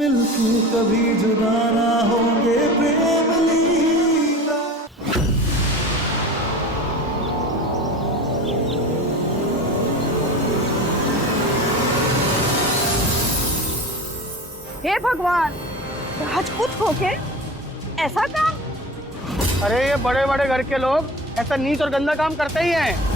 मिलके कभी जुदा ना होंगे प्रेम लीला। हे भगवान, राजपूत होके ऐसा काम। अरे ये बड़े बड़े घर के लोग ऐसा नीच और गंदा काम करते ही हैं।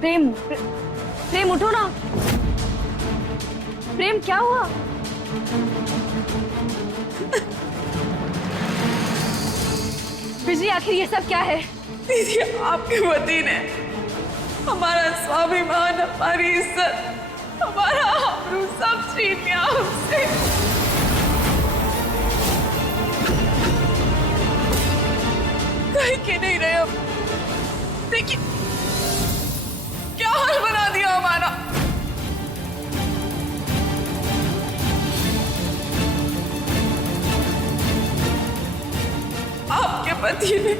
प्रेम, प्रेम, प्रेम उठो ना। प्रेम क्या हुआ? बिजली, आखिर ये सब क्या है? दीदी, आपके पति ने हमारा स्वाभिमान, हमारी इज्जत, हमारा आबरू सब छीन लिया हमसे। कहीं के नहीं रहे हम। देखिए क्या हाल बना दिया हमारा। आपके पति ने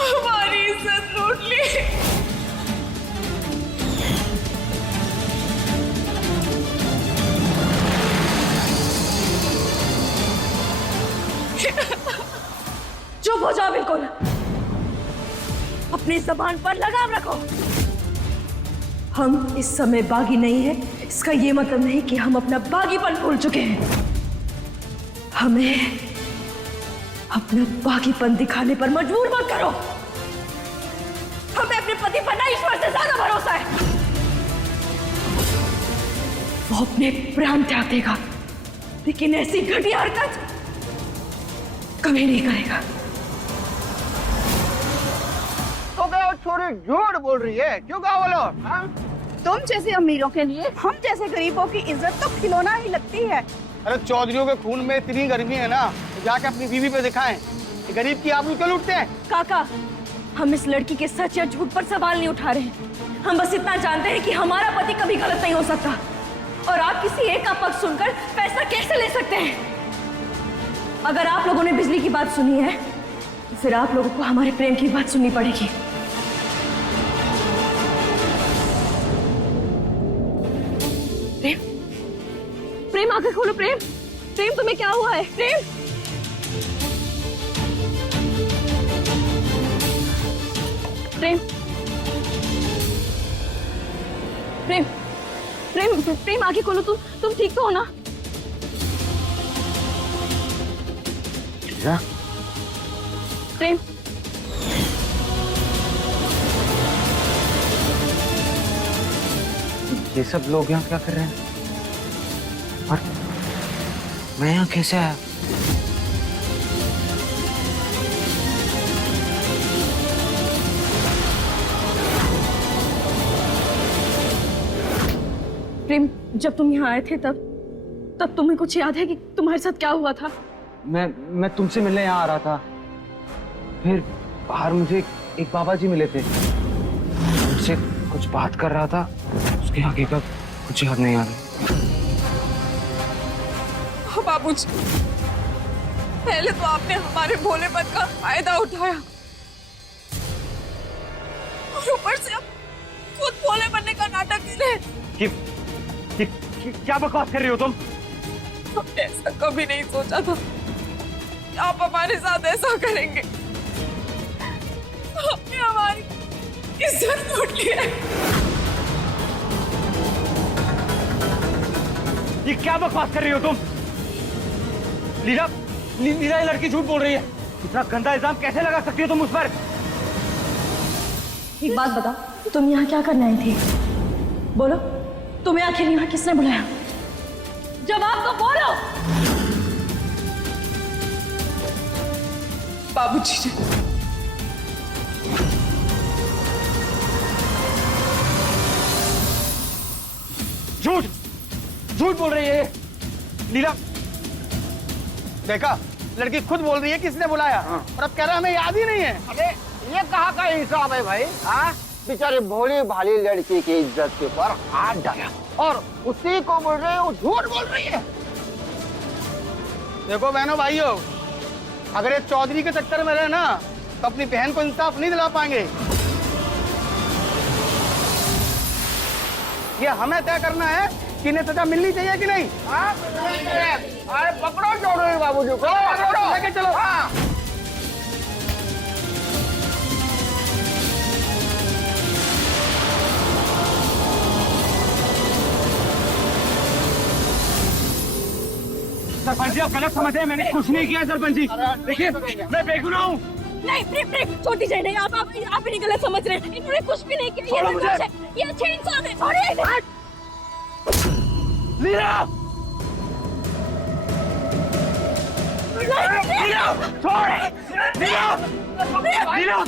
हमारी इज्जत लूट ली। चुप हो जाओ, बिल्कुल। अपनी जबान पर लगाम रखो। हम इस समय बागी नहीं है, इसका ये मतलब नहीं कि हम अपना बागीपन भूल चुके हैं। हमें अपना बागीपन दिखाने पर मजबूर मत करो। हमें अपने पति पर ना, ईश्वर से ज्यादा भरोसा है। वो अपने प्राण त्याग देगा, लेकिन ऐसी घटिया हरकत कभी नहीं करेगा। तो क्या वो छोरी झूठ बोल रही है? क्यों कहा बोलो? तुम जैसे अमीरों के लिए हम जैसे गरीबों की इज्जत तो खिलौना ही लगती है। अरे चौधरियों के खून में इतनी गर्मी है ना, तो जाके अपनी बीवी पे दिखाएं। ये गरीब की आबरू क्यों लूटते हैं? काका, हम इस लड़की के सच या झूठ पर सवाल नहीं उठा रहे हैं। हम बस इतना जानते हैं कि हमारा पति कभी गलत नहीं हो सकता, और आप किसी एक का पक्ष सुनकर पैसा कैसे ले सकते हैं? अगर आप लोगों ने बिजली की बात सुनी है, तो फिर आप लोगों को हमारे प्रेम की बात सुननी पड़ेगी। प्रेम, प्रेम आंखें खोलो। प्रेम, प्रेम तुम्हें क्या हुआ है? प्रेम, प्रेम, प्रेम, प्रेम, प्रेम आंखें खोलो। तुम ठीक तो हो ना? प्रेम, ये सब लोग यहाँ क्या कर रहे हैं? और मैं यहाँ कैसे आया? प्रेम, जब तुम यहाँ आए थे तब तुम्हें कुछ याद है कि तुम्हारे साथ क्या हुआ था? मैं तुमसे मिलने यहाँ आ रहा था। फिर बाहर मुझे एक बाबा जी मिले थे। उनसे कुछ बात कर रहा था, उसकी हकीकत कुछ याद नहीं आ रही। बाबूजी, पहले तो आपने हमारे भोलेपन का फायदा उठाया, और ऊपर से अब खुद भोले बनने का नाटक कर रहे। क्या बकवास कर रही हो तुम? हमने ऐसा कभी नहीं सोचा था कि आप हमारे साथ ऐसा करेंगे। आपने हमारी इज्जत लूट ली है। ये क्या बकवास कर रही हो तुम? लीला, ये लड़की झूठ बोल रही है। इतना गंदा इल्जाम कैसे लगा सकती हो तुम उस पर? एक बात बताओ, तुम यहाँ क्या करने आई थी? बोलो, तुम्हें आखिर यहाँ किसने बुलाया? जवाब तो बोलो। बाबूजी ने। झूठ झूठ बोल रही है ये। नीलम, देखा, लड़की खुद बोल रही है किसने बुलाया। और अब कह रहा है हमें याद ही नहीं है। अरे ये कहाँ का हिसाब है भाई? हाँ, बेचारे भोली भाली लड़की की इज्जत के ऊपर हाथ डाला और उसी को बोल रहे हो झूठ बोल रही है। देखो बहनों भाइयों, अगर ये चौधरी के चक्कर में रहे ना तो अपनी बहन को इंसाफ नहीं दिला पाएंगे। ये हमें तय करना है कि इन्हें सजा मिलनी चाहिए कि नहीं। अरे पकड़ो चौधरी बाबूजी को, पकड़ो लेके चलो। हाँ। सरपंच जी, आप गलत समझे हैं, मैंने कुछ नहीं किया सरपंच जी। देखिए, मैं बेगुनाह हूँ। नहीं, प्रेम प्रेम छोटी जय नहीं, आप इन्हें गलत समझ रहे हैं। इन्होंने कुछ भी नहीं किया। ये निर्दोष है, ये अच्छे इंसान है। छोड़िए इन्हें। नीलम! नीलम! छोड़! नीलम! नीलम!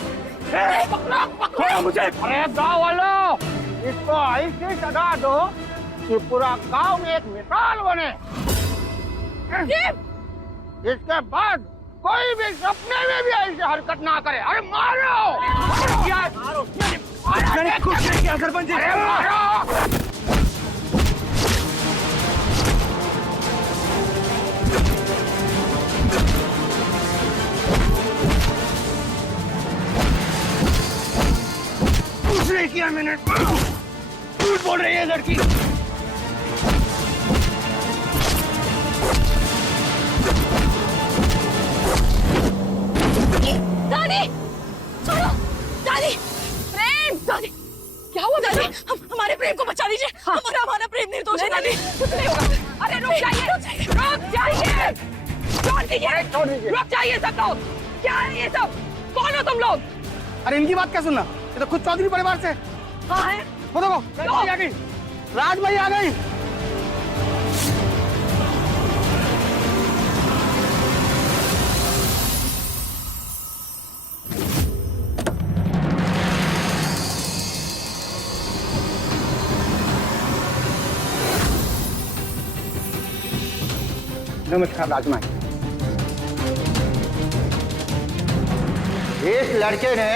छोड़ो मुझे! अरे गाँव वालों, इसको ऐसी सजा दो कि पूरा गांव में एक मिसाल बने। इसके बाद कोई भी सपने में भी ऐसी हरकत ना करे। अरे मारो! मैंने कुछ नहीं किया सरपंच जी। अरे मारो! कुछ नहीं किया मैंने। झूठ बोल रही है लड़की। दादी, छोड़ो। दादी, प्रेम। दादी, क्या हुआ दादी? हमारे प्रेम को बचा दीजिए। हमारा प्रेम निर्दोष है दादी। कुछ नहीं होगा। अरे रुक जाइए, रुक जाइए, छोड़ दीजिए, रुक जाइए सब लोग। क्या है ये सब? कौन हो तुम लोग? अरे इनकी बात क्या सुनना, ये तो खुद चौधरी परिवार से। हाँ है। वो देखो, राज आ गई। राज भाई आ गई। नमस्कार राजमा। इस लड़के ने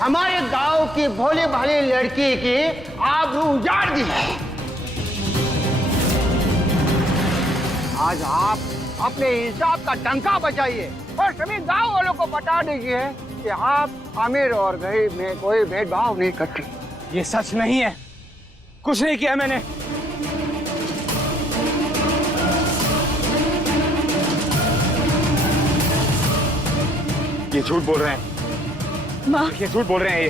हमारे गांव की भोली भाली लड़की की आबरू उजाड़ दी है। आज आप अपने हिसाब का डंका बजाइए और सभी गांव वालों को बता दीजिए कि आप अमीर और गरीब में कोई भेदभाव नहीं करते। ये सच नहीं है, कुछ नहीं किया मैंने। ये झूठ बोल रहे हैं। माँ, ये झूठ बोल रहे हैं ये।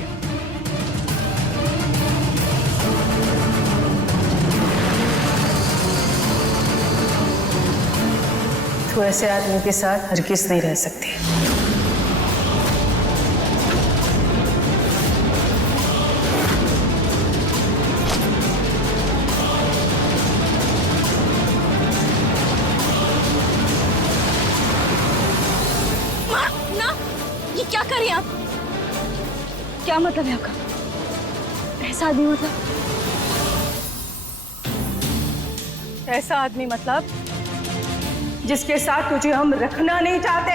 तो ऐसे आदमी के साथ हरगिज़ नहीं रह सकती। माँ, ना, ये क्या कर रही हैं आप? क्या मतलब है आपका? ऐसा आदमी मतलब? ऐसा आदमी मतलब जिसके साथ तुझे हम रखना नहीं चाहते।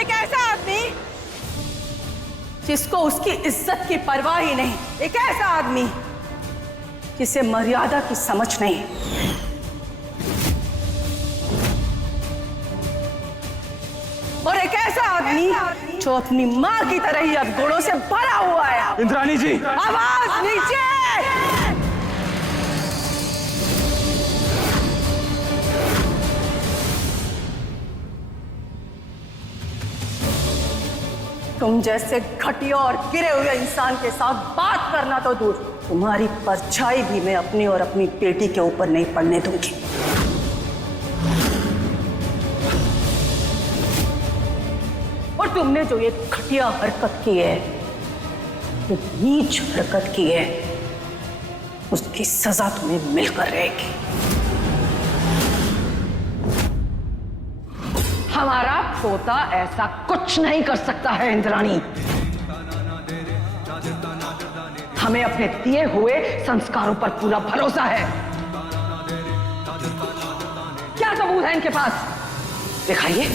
एक ऐसा आदमी जिसको उसकी इज्जत की परवाह ही नहीं। एक ऐसा आदमी जिसे मर्यादा की समझ नहीं। और एक ऐसा आदमी जो अपनी माँ की तरह ही अब गुणों से भरा हुआ है। इंद्राणी जी, आवाज नीचे। तुम जैसे घटिया और गिरे हुए इंसान के साथ बात करना तो दूर, तुम्हारी परछाई भी मैं अपनी और अपनी बेटी के ऊपर नहीं पड़ने दूंगी। तुमने जो ये घटिया हरकत की है, ये नीच हरकत की है, उसकी सजा तुम्हें मिलकर रहेगी। हमारा पोता ऐसा कुछ नहीं कर सकता है इंद्राणी। हमें अपने दिए हुए संस्कारों पर पूरा भरोसा है। क्या सबूत है इनके पास? दिखाइए।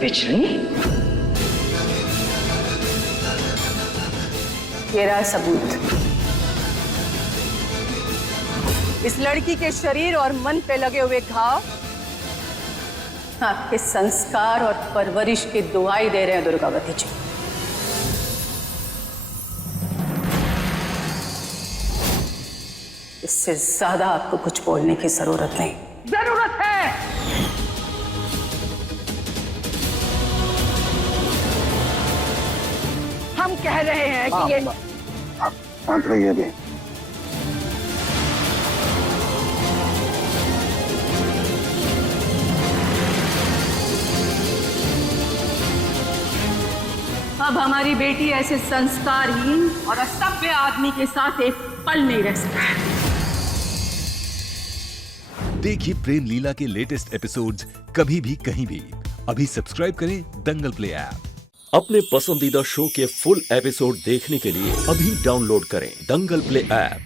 बिजली, ये रहा सबूत। इस लड़की के शरीर और मन पे लगे हुए घाव आपके संस्कार और परवरिश की दुहाई दे रहे हैं दुर्गावती जी। इससे ज्यादा आपको कुछ बोलने की जरूरत नहीं। जरूरत है। हम कह रहे हैं कि ये शांत रहिए अभी। अब हमारी बेटी ऐसे संस्कारहीन और असभ्य आदमी के साथ एक पल नहीं रह सकता है। देखिए प्रेम लीला के लेटेस्ट एपिसोड्स कभी भी कहीं भी। अभी सब्सक्राइब करें दंगल प्ले ऐप। अपने पसंदीदा शो के फुल एपिसोड देखने के लिए अभी डाउनलोड करें दंगल प्ले ऐप।